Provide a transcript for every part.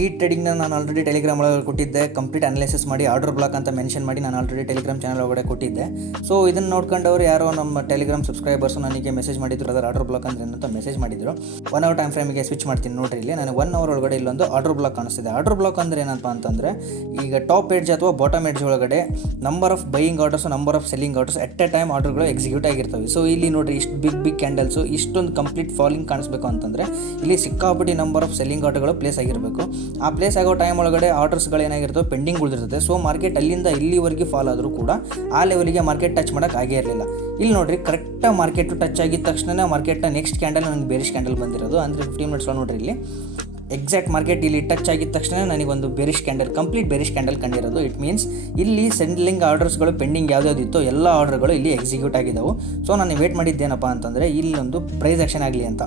ಈ ಟ್ರೇಡಿಂಗ್ನ ನಾನು already Telegram ಒಳಗೆ ಕೊಟ್ಟಿದ್ದೆ, ಕಂಪ್ಲೀಟ್ ಅನಾಲಿಸಿಸ್ ಮಾಡಿ ಆರ್ಡರ್ ಬ್ಲಾಕ್ ಅಂತ ಮೆನ್ಷನ್ ಮಾಡಿ ನಾನು ಆಲ್ರೆಡಿ ಟೆಲಿಗ್ರಾಮ್ ಚಾನಲ್ ಒಳಗಡೆ ಕೊಟ್ಟಿದ್ದೆ. ಸೊ ಇದನ್ನು ನೋಡ್ಕೊಂಡವ್ರು ಯಾರೋ ನಮ್ಮ ಟೆಲಿಗ್ರಾಮ್ ಸಬ್ಸ್ಕ್ರೈಬರ್ಸು ನನಗೆ ಮೆಸೇಜ್ ಮಾಡಿದ್ರು, ಅದರ ಆರ್ಡರ್ ಬ್ಲಾಕ್ ಅಂದ್ರೆ ಏನಂತ ಮೆಸೇಜ್ ಮಾಡಿದ್ರು. 1 ಅವರ್ ಟೈಮ್ ಫ್ರೇಮಿಗೆ ಸ್ವಿಚ್ ಮಾಡ್ತೀನಿ ನೋಡ್ರಿ. ಇಲ್ಲಿ ನನಗೆ 1 ಅವರ್ ಒಳಗಡೆ ಇಲ್ಲೊಂದು ಆರ್ಡರ್ ಬ್ಲಾಕ್ ಕಾಣಿಸ್ತಿದೆ. ಆರ್ಡರ್ ಬ್ಲಾಕ್ ಅಂದರೆ ಏನಪ್ಪ ಅಂತಂದರೆ, ಈಗ ಟಾಪ್ ಎಡ್ಜ್ ಅಥವಾ ಬಾಟಮ್ ಎಡ್ಜ್ ಒಳಗಡೆ number of buying orders, number of selling orders at a time ಆರ್ಡರ್ಗಳು ಎಕ್ಸಿಕ್ಯೂಟ್ ಆಗಿರ್ತವೆ. ಸೊ ಇಲ್ಲಿ ನೋಡ್ರಿ, ಇಷ್ಟು ಬಿಗ್ ಕ್ಯಾಂಡಲ್ಸು ಇಷ್ಟೊಂದು ಕಂಪ್ಲೀಟ್ ಫಾಲಿಂಗ್ ಕಾಣಿಸ್ಬೇಕು ಅಂತಂದರೆ ಇಲ್ಲಿ ಸಿಕ್ಕಾಪಟ್ಟಿ ನಂಬರ್ ಆಫ್ ಸೆಲ್ಲಿಂಗ್ ಆರ್ಡರ್ಗಳು ಪ್ಲೇಸ್ ಆಗಿರಬೇಕು. ಆ ಪ್ಲೇಸ್ ಆಗೋ ಟೈಮ್ ಒಳಗಡೆ ಆರ್ಡರ್ಸ್ಗಳು ಏನಾಗಿರ್ತವೆ, ಪೆಂಡಿಂಗ್ ಉಳಿದಿರ್ತದೆ. ಸೊ ಮಾರ್ಕೆಟ್ ಅಲ್ಲಿಂದ ಇಲ್ಲಿವರೆಗೆ ಫಾಲ್ ಆದರೂ ಕೂಡ ಆ ಲೆವೆಲ್ಗೆ ಮಾರ್ಕೆಟ್ ಟಚ್ ಮಾಡೋಕ್ಕೆ ಆಗೇ ಇರಲಿಲ್ಲ. ಇಲ್ಲಿ ನೋಡಿರಿ, ಕರೆಕ್ಟಾಗಿ ಮಾರ್ಕೆಟು ಟಚ್ ಆಗಿದ ತಕ್ಷಣ ಮಾರ್ಕೆಟ್ನ ನೆಕ್ಸ್ಟ್ ಕ್ಯಾಂಡಲ್ ನನಗೆ ಬೇರಿಶ್ ಕ್ಯಾಂಡಲ್ ಬಂದಿರೋದು. ಅಂದರೆ 15 ಮಿನಿಟ್ಸ್ ನೋಡಿರಿ, ಇಲ್ಲಿ ಎಕ್ಸಾಕ್ಟ್ ಮಾರ್ಕೆಟ್ ಇಲ್ಲಿ ಟಚ್ ಆಗಿದ ತಕ್ಷಣ ನನಗೊಂದು bearish candle, complete bearish candle ಕಂಡಿರೋದು. ಇಟ್ ಮೀನ್ಸ್ ಇಲ್ಲಿ ಸೆಂಡ್ಲಿಂಗ್ ಆರ್ಡರ್ಸ್ಗಳು ಪೆಂಡಿಂಗ್ ಯಾವುದಿತ್ತೋ ಎಲ್ಲ ಆರ್ಡರ್ಗಳು ಇಲ್ಲಿ ಎಕ್ಸಿಕ್ಯೂಟ್ ಆಗಿದ್ದಾವೆ. ಸೊ ನಾನು ವೇಟ್ ಮಾಡಿದ್ದೇನಪ್ಪ ಅಂತಂದರೆ ಇಲ್ಲೊಂದು ಪ್ರೈಸ್ ಆಕ್ಷನ್ ಆಗಲಿ ಅಂತ.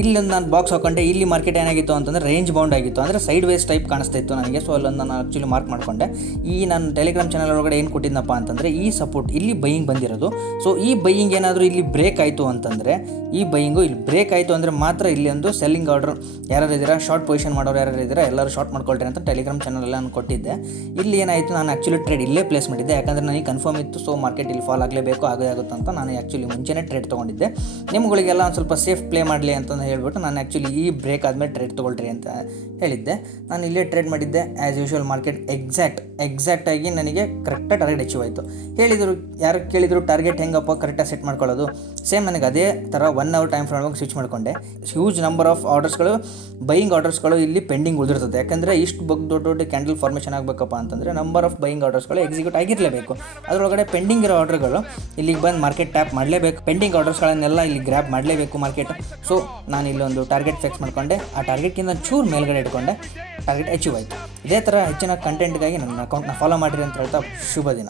ಇಲ್ಲೊಂದು ನಾನು ಬಾಕ್ಸ್ ಹಾಕೊಂಡೆ. ಇಲ್ಲಿ ಮಾರ್ಕೆಟ್ ಏನಾಗಿತ್ತು ಅಂತಂದರೆ ರೇಂಜ್ ಬೌಂಡ್ ಆಗಿತ್ತು, ಅಂದರೆ ಸೈಡ್ ವೇಸ್ ಟೈಪ್ ಕಾಣಿಸ್ತಾ ಇತ್ತು ನನಗೆ. ಸೊ ಅಲ್ಲೊಂದು ನಾನು ಆ್ಯಕ್ಚುಲಿ ಮಾರ್ಕ್ ಮಾಡಿಕೊಂಡೆ. ಈ ನಾನು ಟೆಲಿಗ್ರಾಮ್ ಚಾನಲ್ ಒಳಗಡೆ ಏನು ಕೊಟ್ಟಿದ್ದನಪ್ಪ ಅಂತಂದರೆ, ಈ ಸಪೋರ್ಟ್ ಇಲ್ಲಿ ಬೈಯಿಂಗ್ ಬಂದಿರೋದು. ಸೊ ಈ ಬೈಯಿಂಗ್ ಏನಾದರೂ ಇಲ್ಲಿ ಬ್ರೇಕ್ ಆಯಿತು ಅಂತಂದರೆ, ಈ ಬೈಯಿಂಗು ಇಲ್ಲಿ ಬ್ರೇಕ್ ಆಯಿತು ಅಂದರೆ ಮಾತ್ರ ಇಲ್ಲಿ ಒಂದು ಸೆಲ್ಲಿಂಗ್ ಆರ್ಡರ್ ಯಾರು ಇದ್ದೀರಾ, ಶಾರ್ಟ್ ಪೊಸಿಷನ್ ಮಾಡೋರು ಯಾರು ಇದ್ದೀರಾ, ಎಲ್ಲರೂ ಶಾರ್ಟ್ ಮಾಡ್ಕೊಳ್ರಿ ಅಂತ ಟೆಲಿಗ್ರಾಮ್ ಚಾನಲ್ ನಾನು ಕೊಟ್ಟಿದ್ದೆ. ಇಲ್ಲಿ ಏನಾಯಿತು, ನಾನು ಆ್ಯಕ್ಚುಲಿ ಟ್ರೇಡ್ ಇಲ್ಲೇ ಪ್ಲೇಸ್ ಮಾಡಿದ್ದೆ, ಯಾಕಂದರೆ ನನಗೆ ಕನ್ಫರ್ಮ್ ಇತ್ತು. ಸೊ ಮಾರ್ಕೆಟ್ ಇಲ್ಲಿ ಫಾಲ್ ಆಗಲೇಬೇಕು, ಆಗುತ್ತೆ ಅಂತ ನಾನು ಆ್ಯಕ್ಚುಲಿ ಮುಂಚೆನೇ ಟ್ರೇಡ್ ತೊಗೊಂಡಿದ್ದೆ. ನಿಮ್ಗಳಿಗೆಲ್ಲ ಒಂದು ಸ್ವಲ್ಪ ಸೇಫ್ ಪ್ಲೇ ಮಾಡಲಿ ಅಂತ ಹೇಳ್ಬಿಟ್ಟು ನಾನು ಆ್ಯಕ್ಚುಲಿ ಈ ಬ್ರೇಕ್ ಆದಮೇಲೆ ಟ್ರೇಡ್ ತೊಗೊಳ್ರಿ ಅಂತ ಹೇಳಿದ್ದೆ. ನಾನು ಇಲ್ಲೇ ಟ್ರೇಡ್ ಮಾಡಿದ್ದೆ. ಆ್ಯಸ್ ಯೂಶುವಲ್ ಮಾರ್ಕೆಟ್ ಎಕ್ಸಾಕ್ಟಾಗಿ ನನಗೆ ಕರೆಕ್ಟಾಗಿ ಟಾರ್ಗೆಟ್ ಅಚೀವ್ ಆಯಿತು. ಯಾರು ಕೇಳಿದ್ರು ಟಾರ್ಗೆಟ್ ಹೆಂಗಪ್ಪ ಕರೆಕ್ಟಾಗಿ ಸೆಟ್ ಮಾಡ್ಕೊಳ್ಳೋದು, ಸೇಮ್ ನನಗೆ ಅದೇ ಥರ 1 ಅವರ್ ಟೈಮ್ ಫ್ರೇಮ್ಗೆ ಸ್ವಿಚ್ ಮಾಡಿಕೊಂಡೆ. ಹ್ಯೂಜ್ ನಂಬರ್ ಆಫ್ ಆರ್ಡರ್ಸ್ಗಳು, ಬೈಯಿಂಗ್ ಆರ್ಡರ್ಸ್ಗಳು ಇಲ್ಲಿ ಪೆಂಡಿಂಗ್ ಉಳಿದಿರ್ತದೆ. ಯಾಕಂದರೆ ಇಷ್ಟು ದೊಡ್ಡ ಕ್ಯಾಂಡಲ್ ಫಾರ್ಮೇಷನ್ ಆಗಬೇಕಪ್ಪ ಅಂತಂದರೆ ನಂಬರ್ ಆಫ್ ಬೈಯಿಂಗ್ ಆರ್ಡರ್ಸ್ಗಳು ಎಕ್ಸಿಕ್ಯೂಟ್ ಆಗಿರಲೇಬೇಕು. ಅದರೊಳಗಡೆ ಪೆಂಡಿಂಗ್ ಇರೋ ಆರ್ಡರ್ಗಳು ಇಲ್ಲಿಗೆ ಬಂದು ಮಾರ್ಕೆಟ್ ಟ್ಯಾಪ್ ಮಾಡಲೇಬೇಕು. ಪೆಂಡಿಂಗ್ ಆರ್ಡರ್ಸ್ಗಳನ್ನೆಲ್ಲ ಇಲ್ಲಿ ಗ್ರ್ಯಾಬ್ ಮಾಡಲೇಬೇಕು ಮಾರ್ಕೆಟ್. ಸೊ ನಾನು ಇಲ್ಲೊಂದು ಟಾರ್ಗೆಟ್ ಫಿಕ್ಸ್ ಮಾಡಿಕೊಂಡೆ. ಆ ಟಾರ್ಗೆಟ್ಗಿಂತ ಚೂರು ಮೇಲ್ಗಡೆ ಇಟ್ಕೊಂಡೆ, ಟಾರ್ಗೆಟ್ ಅಚೀವ್ ಆಯಿತು. ಇದೇ ಥರ ಹೆಚ್ಚಿನ ಕಂಟೆಂಟ್ಗಾಗಿ ನನ್ನ ಅಕೌಂಟ್ನ ಫಾಲೋ ಮಾಡಿರಿ ಅಂತ ಹೇಳ್ತಾ ಶುಭ ದಿನ.